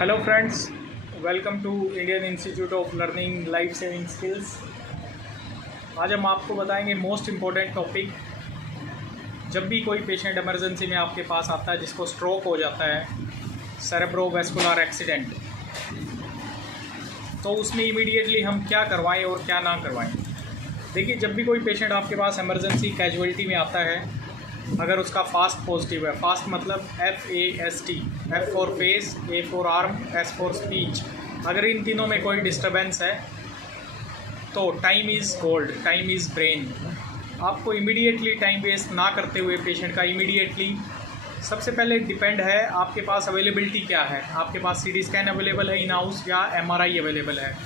Hello friends, welcome to Indian institute of learning life saving skills. आज हम आपको बताएंगे मोस्ट इम्पॉर्टेंट टॉपिक। जब भी कोई पेशेंट इमरजेंसी में आपके पास आता है जिसको स्ट्रोक हो जाता है, सेरेब्रोवैस्कुलर एक्सीडेंट, तो उसमें इमीडिएटली हम क्या करवाएं और क्या ना करवाएं। देखिए, जब भी कोई पेशेंट आपके पास इमरजेंसी कैजुअलिटी में आता है, अगर उसका फास्ट पॉजिटिव है, फास्ट मतलब FAST, F for face, A for arm, S for speech, अगर इन तीनों में कोई डिस्टर्बेंस है तो time is gold, time is brain. आपको इमीडिएटली टाइम वेस्ट ना करते हुए पेशेंट का इमीडिएटली सबसे पहले डिपेंड है आपके पास अवेलेबिलिटी क्या है। आपके पास CT स्कैन अवेलेबल है इन हाउस या MRI अवेलेबल है।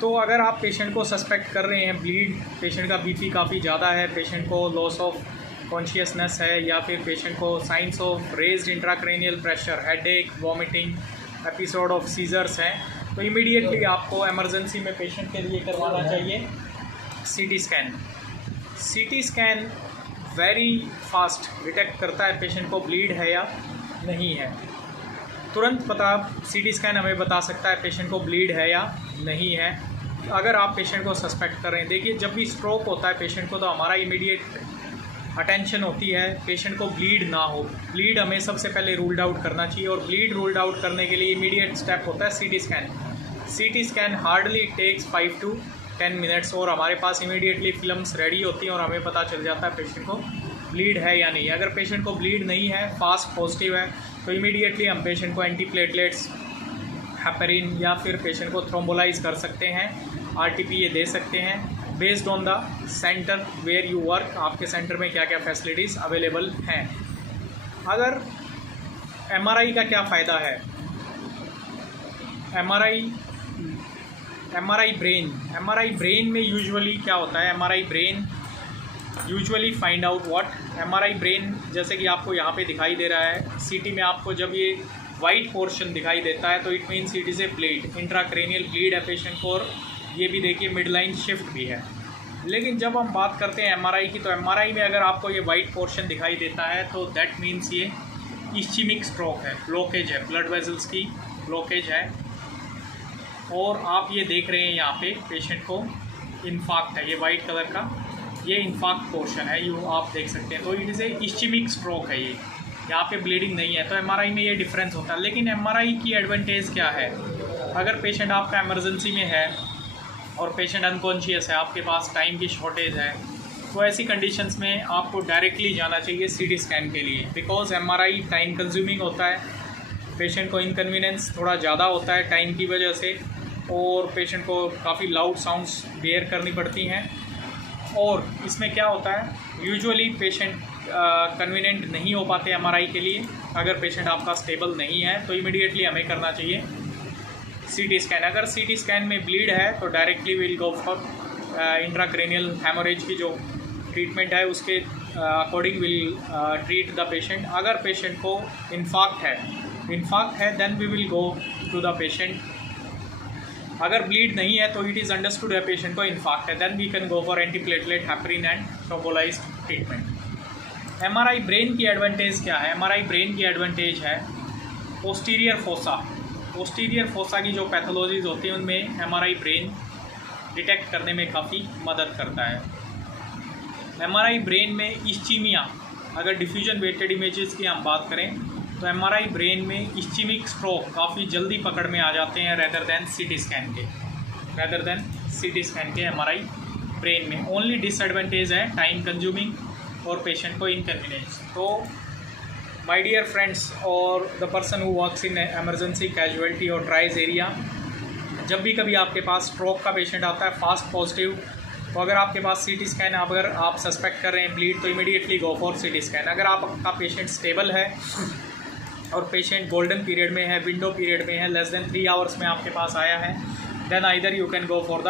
तो अगर आप पेशेंट को सस्पेक्ट कर रहे हैं ब्लीड, पेशेंट का BP काफ़ी ज़्यादा है, पेशेंट को लॉस ऑफ कॉन्शियसनेस है, या फिर पेशेंट को signs of raised intracranial pressure, headache, vomiting, episode of seizures हैं, तो इमीडिएटली आपको इमरजेंसी में पेशेंट के लिए करवाना चाहिए CT scan. CT scan very fast detect करता है पेशेंट को ब्लीड है या नहीं है। तुरंत पता CT स्कैन हमें बता सकता है पेशेंट को ब्लीड है या नहीं है, अगर आप पेशेंट को सस्पेक्ट कर रहे हैं। देखिए, जब भी स्ट्रोक होता है पेशेंट को तो हमारा इमीडिएट अटेंशन होती है पेशेंट को ब्लीड ना हो। ब्लीड हमें सबसे पहले रूल्ड आउट करना चाहिए, और ब्लीड रूल्ड आउट करने के लिए इमीडिएट स्टेप होता है CT scan. CT scan hardly takes 5 to 10 minutes, और हमारे पास इमीडिएटली फिल्म्स रेडी होती हैं और हमें पता चल जाता है पेशेंट को ब्लीड है या नहीं। अगर पेशेंट को ब्लीड नहीं है, फास्ट पॉजिटिव है, तो इमीडिएटली हम पेशेंट को एंटीप्लेटलेट्स, हेपेरिन, या फिर पेशेंट को थ्रोम्बोलाइज कर सकते हैं, RTPA दे सकते हैं based on the centre where you work. आपके सेंटर में क्या क्या फैसिलिटीज़ अवेलेबल हैं। अगर MRI का क्या फ़ायदा है, MRI ब्रेन में यूजुअली क्या होता है, MRI brain usually find out what MRI brain, जैसे कि आपको यहाँ पे दिखाई दे रहा है CT में, आपको जब ये वाइट पोर्शन दिखाई देता है तो it means it is A bleed, intracranial bleed है पेशेंट को, और ये भी देखिए मिड लाइन शिफ्ट भी है। लेकिन जब हम बात करते हैं MRI की, तो MRI में अगर आपको ये वाइट पोर्शन दिखाई देता है तो दैट मीन्स ये इस्चीमिक स्ट्रोक है, ब्लॉकेज है, ब्लड वेजल्स की ब्लॉकेज है। और आप ये देख रहे हैं यहाँ पे पेशेंट को इन्फाक्ट है, ये वाइट कलर का ये इन्फाक्ट पोर्शन है, आप देख सकते हैं। तो इट इज़ ए इस्चीमिक स्ट्रोक है, ये यहाँ पे ब्लीडिंग नहीं है। तो MRI में ये डिफरेंस होता है। लेकिन MRI की एडवांटेज क्या है, अगर पेशेंट आपका इमरजेंसी में है और पेशेंट अनकॉन्शियस है, आपके पास टाइम की शॉर्टेज है, तो ऐसी कंडीशंस में आपको डायरेक्टली जाना चाहिए CT स्कैन के लिए, बिकॉज MRI टाइम कंज्यूमिंग होता है, पेशेंट को इनकन्वीनियंस थोड़ा ज़्यादा होता है टाइम की वजह से, और पेशेंट को काफ़ी लाउड साउंड्स बेयर करनी पड़ती हैं। और इसमें क्या होता है, यूजुअली पेशेंट कन्वीनियंट नहीं हो पाते MRI के लिए। अगर पेशेंट आपका स्टेबल नहीं है तो इमीडिएटली हमें करना चाहिए CT स्कैन। अगर CT स्कैन में ब्लीड है तो directly will go for intracranial hemorrhage की जो ट्रीटमेंट है उसके according will treat the patient. अगर पेशेंट को इन्फाक्ट है then we will go to the patient. अगर ब्लीड नहीं है तो इट इज़ अंडरस्टूड है पेशेंट को इन्फाक्ट है, then we can go for antiplatelet, heparin and thrombolysed treatment. MRI brain की एडवांटेज क्या है, MRI ब्रेन की एडवांटेज है पोस्टीरियर फोसा की जो पैथोलॉजीज़ होती हैं उनमें MRI ब्रेन डिटेक्ट करने में काफ़ी मदद करता है। MRI ब्रेन में इस्चीमिया, अगर डिफ्यूजन वेटेड इमेजेस की हम बात करें तो MRI ब्रेन में इस्चीमिक स्ट्रोक काफ़ी जल्दी पकड़ में आ जाते हैं रेदर देन CT स्कैन के MRI ब्रेन में। ओनली डिसएडवांटेज है टाइम कंज्यूमिंग और पेशेंट को इनकन्वीनियंस। तो माय डियर फ्रेंड्स और the person who works in emergency casualty और ट्राइज एरिया, जब भी कभी आपके पास स्ट्रोक का पेशेंट आता है फास्ट पॉजिटिव, तो अगर आपके पास CT स्कैन, अगर आप सस्पेक्ट कर रहे हैं ब्लीड, तो immediately go for CT scan. अगर आपका पेशेंट स्टेबल है और पेशेंट गोल्डन पीरियड में है, विंडो पीरियड में है, लेस देन 3 आवर्स में आपके पास आया है, then either you can go for the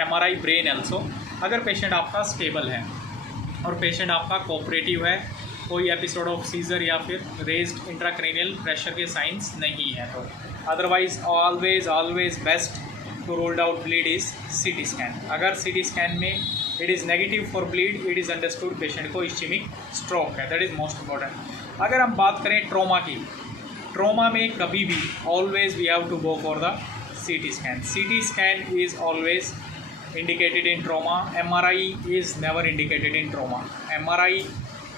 MRI brain also. अगर पेशेंट आपका स्टेबल है और पेशेंट आपका कोऑपरेटिव है, कोई एपिसोड ऑफ सीजर या फिर रेज्ड इंट्राक्रेनियल प्रेशर के साइंस नहीं है, तो otherwise always best to ruled out bleed is CT scan. अगर CT स्कैन में it is negative for bleed, it is understood patient को इस्चीमिक स्ट्रोक है, दैट इज़ मोस्ट इम्पॉर्टेंट। अगर हम बात करें ट्रॉमा की, ट्रोमा में कभी भी always we have to go for the CT scan. CT scan is always indicated in trauma. MRI is never indicated in trauma. MRI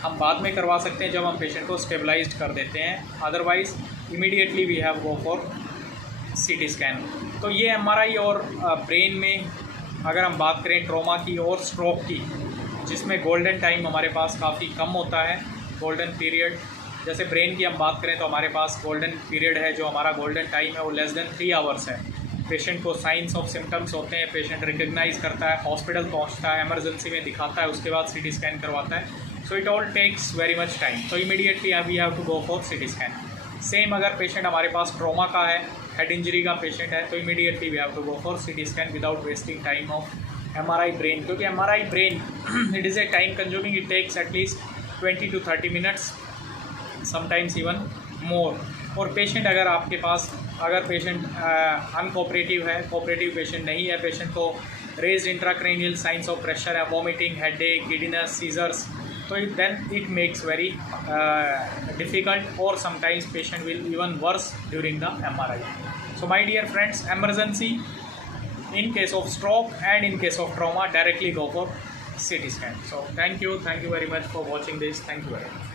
हम बाद में करवा सकते हैं जब हम पेशेंट को स्टेबलाइज्ड कर देते हैं. Otherwise immediately we have go for CT scan. तो ये MRI और ब्रेन में अगर हम बात करें ट्रोमा की और स्ट्रोक की, जिसमें गोल्डन टाइम हमारे पास काफ़ी कम होता है, गोल्डन पीरियड. जैसे ब्रेन की हम बात करें तो हमारे पास गोल्डन पीरियड है, जो हमारा गोल्डन टाइम है वो लेस देन 3 आवर्स है. पेशेंट को साइंस ऑफ सिम्टम्स होते हैं, पेशेंट रिकग्नाइज करता है, हॉस्पिटल पहुंचता है, इमरजेंसी में दिखाता है, उसके बाद CT स्कैन करवाता है. So it all takes very much time. तो immediately we have to go for CT scan. Same अगर पेशेंट हमारे पास ट्रोमा का है, हेड इंजरी का पेशेंट है, तो immediately we have to go for CT scan without wasting time of MRI brain. क्योंकि MRI brain it is a time consuming. It takes at least 20 to 30 minutes, sometimes even more. और patient अगर आपके पास अगर patient uncooperative है, cooperative patient नहीं है, patient को raised intracranial signs of pressure है, वॉमिटिंग, हेडेक, गिडीनेस, सीजर्स, तो then it makes very difficult और sometimes patient will even worse during the MRI. So my dear friends, emergency in case of stroke and in case of trauma, directly go for CT scan. So thank you very much for watching this. Thank you very much.